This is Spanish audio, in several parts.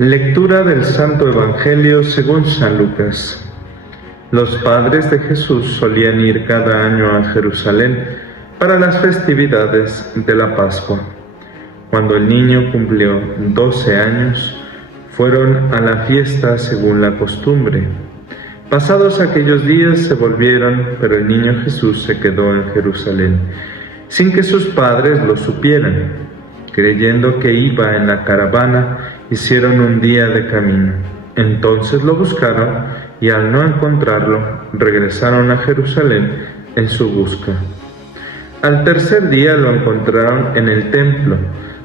Lectura del Santo Evangelio según San Lucas. Los padres de Jesús solían ir cada año a Jerusalén para las festividades de la Pascua. Cuando el niño cumplió 12 años, fueron a la fiesta según la costumbre. Pasados aquellos días se volvieron, pero el niño Jesús se quedó en Jerusalén, sin que sus padres lo supieran. Creyendo que iba en la caravana, hicieron un día de camino. Entonces lo buscaron y al no encontrarlo, regresaron a Jerusalén en su busca. Al tercer día lo encontraron en el templo,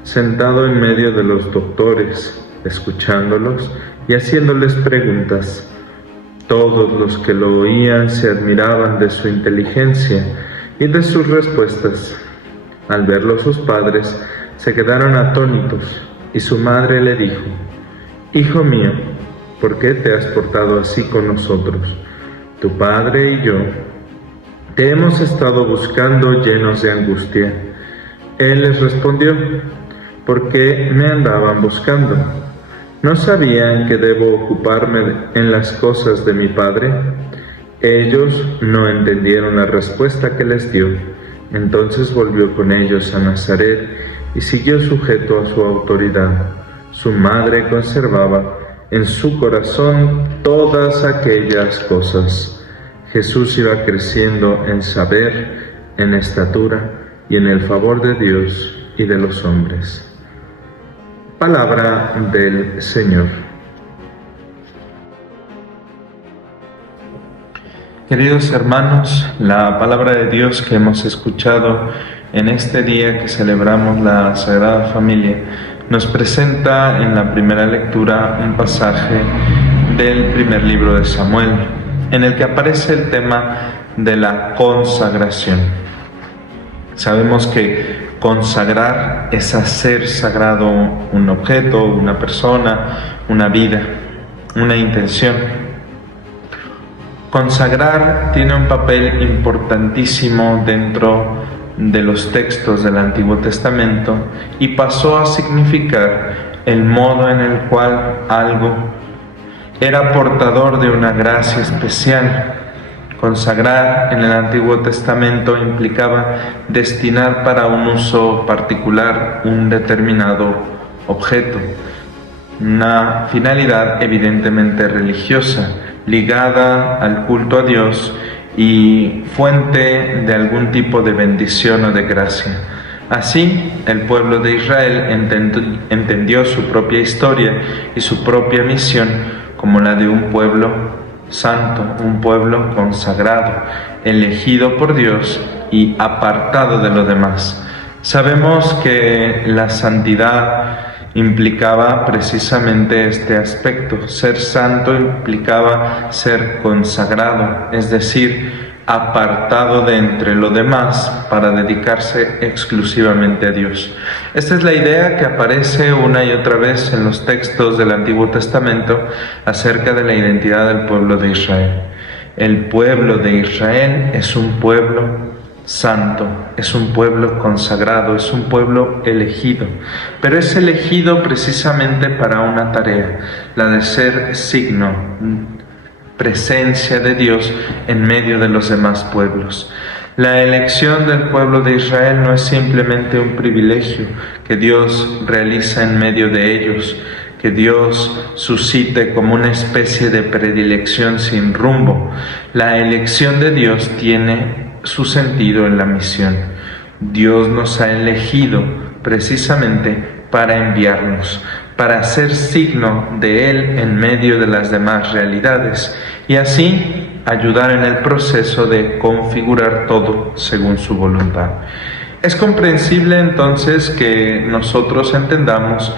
sentado en medio de los doctores, escuchándolos y haciéndoles preguntas. Todos los que lo oían se admiraban de su inteligencia y de sus respuestas. Al verlo sus padres, se quedaron atónitos y su madre le dijo: «Hijo mío, ¿por qué te has portado así con nosotros? Tu padre y yo te hemos estado buscando llenos de angustia». Él les respondió: «¿Por qué me andaban buscando? ¿No sabían que debo ocuparme en las cosas de mi Padre?». Ellos no entendieron la respuesta que les dio. Entonces volvió con ellos a Nazaret y siguió sujeto a su autoridad. Su madre conservaba en su corazón todas aquellas cosas. Jesús iba creciendo en saber, en estatura y en el favor de Dios y de los hombres. Palabra del Señor. Queridos hermanos, la palabra de Dios que hemos escuchado en este día que celebramos la Sagrada Familia nos presenta en la primera lectura un pasaje del primer libro de Samuel, en el que aparece el tema de la consagración. Sabemos que consagrar es hacer sagrado un objeto, una persona, una vida, una intención. Consagrar tiene un papel importantísimo dentro de los textos del Antiguo Testamento y pasó a significar el modo en el cual algo era portador de una gracia especial. Consagrar en el Antiguo Testamento implicaba destinar para un uso particular un determinado objeto, una finalidad evidentemente religiosa, ligada al culto a Dios y fuente de algún tipo de bendición o de gracia. Así, el pueblo de Israel entendió su propia historia y su propia misión como la de un pueblo santo, un pueblo consagrado, elegido por Dios y apartado de lo demás. Sabemos que la santidad implicaba precisamente este aspecto. Ser santo implicaba ser consagrado, es decir, apartado de entre lo demás para dedicarse exclusivamente a Dios. Esta es la idea que aparece una y otra vez en los textos del Antiguo Testamento acerca de la identidad del pueblo de Israel. El pueblo de Israel es un pueblo santo, es un pueblo consagrado, es un pueblo elegido, pero es elegido precisamente para una tarea, la de ser signo, presencia de Dios en medio de los demás pueblos. La elección del pueblo de Israel no es simplemente un privilegio que Dios realiza en medio de ellos, que Dios suscite como una especie de predilección sin rumbo. La elección de Dios tiene su sentido en la misión. Dios nos ha elegido precisamente para enviarnos, para ser signo de Él en medio de las demás realidades y así ayudar en el proceso de configurar todo según su voluntad. Es comprensible entonces que nosotros entendamos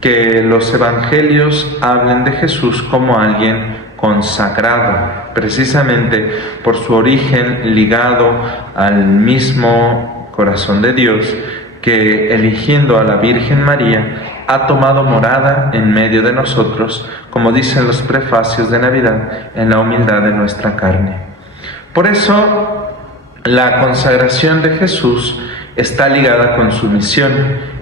que los evangelios hablen de Jesús como alguien consagrado, precisamente por su origen ligado al mismo corazón de Dios, que eligiendo a la Virgen María ha tomado morada en medio de nosotros, como dicen los prefacios de Navidad, en la humildad de nuestra carne. Por eso, la consagración de Jesús está ligada con su misión.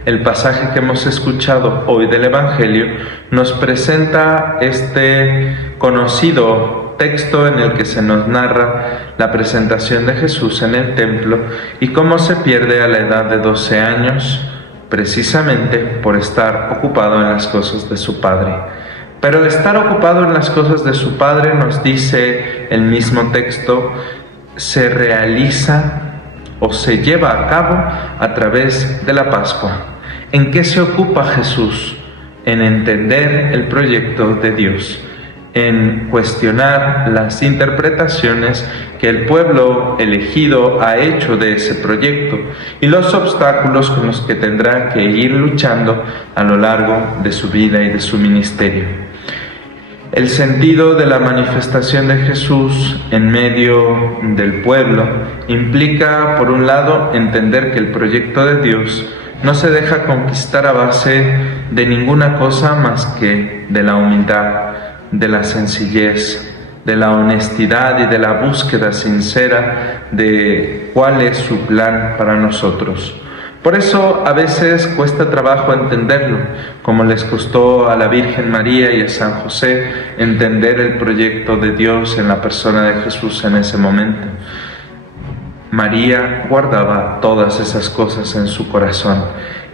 El pasaje que hemos escuchado hoy del Evangelio nos presenta este conocido texto en el que se nos narra la presentación de Jesús en el templo y cómo se pierde a la edad de 12 años, precisamente por estar ocupado en las cosas de su Padre. Pero el estar ocupado en las cosas de su Padre, nos dice el mismo texto, se realiza o se lleva a cabo a través de la Pascua. ¿En qué se ocupa Jesús? En entender el proyecto de Dios, en cuestionar las interpretaciones que el pueblo elegido ha hecho de ese proyecto y los obstáculos con los que tendrá que ir luchando a lo largo de su vida y de su ministerio. El sentido de la manifestación de Jesús en medio del pueblo implica, por un lado, entender que el proyecto de Dios no se deja conquistar a base de ninguna cosa más que de la humildad, de la sencillez, de la honestidad y de la búsqueda sincera de cuál es su plan para nosotros. Por eso a veces cuesta trabajo entenderlo, como les costó a la Virgen María y a San José entender el proyecto de Dios en la persona de Jesús en ese momento. María guardaba todas esas cosas en su corazón.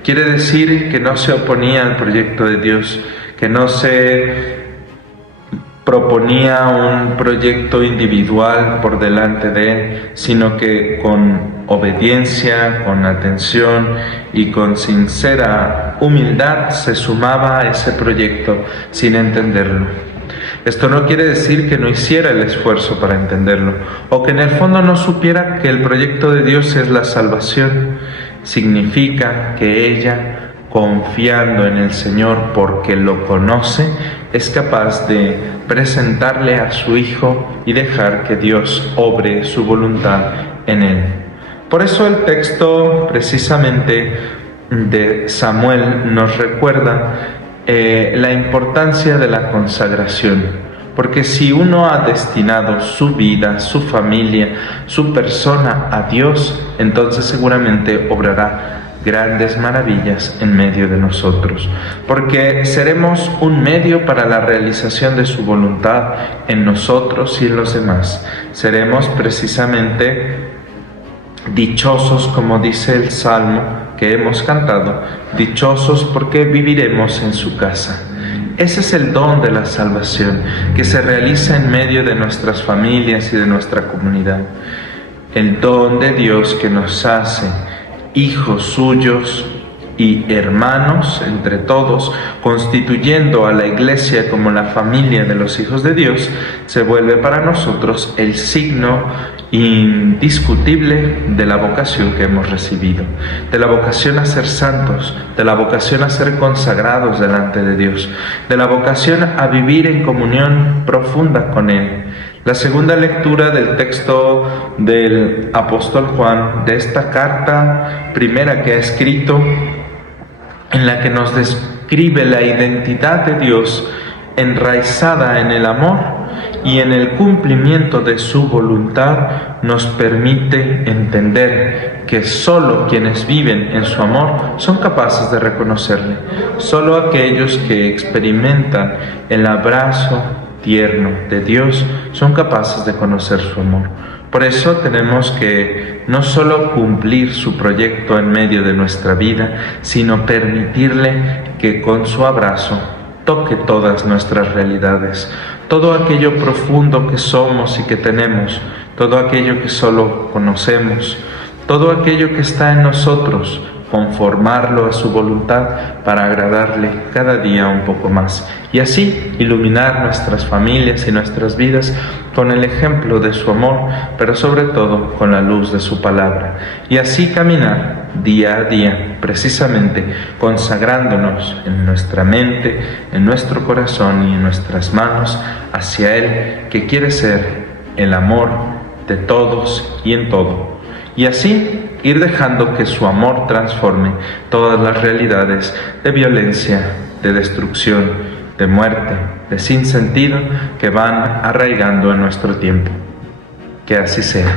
Quiere decir que no se oponía al proyecto de Dios, que no se proponía un proyecto individual por delante de él, sino que con obediencia, con atención y con sincera humildad se sumaba a ese proyecto sin entenderlo. Esto no quiere decir que no hiciera el esfuerzo para entenderlo, o que en el fondo no supiera que el proyecto de Dios es la salvación. Significa que ella, confiando en el Señor porque lo conoce, es capaz de presentarle a su Hijo y dejar que Dios obre su voluntad en él. Por eso el texto precisamente de Samuel nos recuerda la importancia de la consagración, porque si uno ha destinado su vida, su familia, su persona a Dios, entonces seguramente obrará grandes maravillas en medio de nosotros, porque seremos un medio para la realización de su voluntad en nosotros y en los demás. Seremos precisamente dichosos, como dice el Salmo que hemos cantado, dichosos porque viviremos en su casa. Ese es el don de la salvación, que se realiza en medio de nuestras familias y de nuestra comunidad. El don de Dios que nos hace hijos suyos y hermanos entre todos, constituyendo a la Iglesia como la familia de los hijos de Dios, se vuelve para nosotros el signo indiscutible de la vocación que hemos recibido, de la vocación a ser santos, de la vocación a ser consagrados delante de Dios, de la vocación a vivir en comunión profunda con Él. La segunda lectura del texto del apóstol Juan, de esta carta primera que ha escrito, en la que nos describe la identidad de Dios enraizada en el amor y en el cumplimiento de su voluntad, nos permite entender que solo quienes viven en su amor son capaces de reconocerle. Solo aquellos que experimentan el abrazo tierno de Dios son capaces de conocer su amor. Por eso tenemos que no solo cumplir su proyecto en medio de nuestra vida, sino permitirle que con su abrazo toque todas nuestras realidades, todo aquello profundo que somos y que tenemos, todo aquello que solo conocemos, todo aquello que está en nosotros, conformarlo a su voluntad para agradarle cada día un poco más y así iluminar nuestras familias y nuestras vidas con el ejemplo de su amor, pero sobre todo con la luz de su palabra, y así caminar día a día, precisamente consagrándonos en nuestra mente, en nuestro corazón y en nuestras manos hacia Él, que quiere ser el amor de todos y en todo, y así ir dejando que su amor transforme todas las realidades de violencia, de destrucción, de muerte, de sinsentido que van arraigando en nuestro tiempo. Que así sea.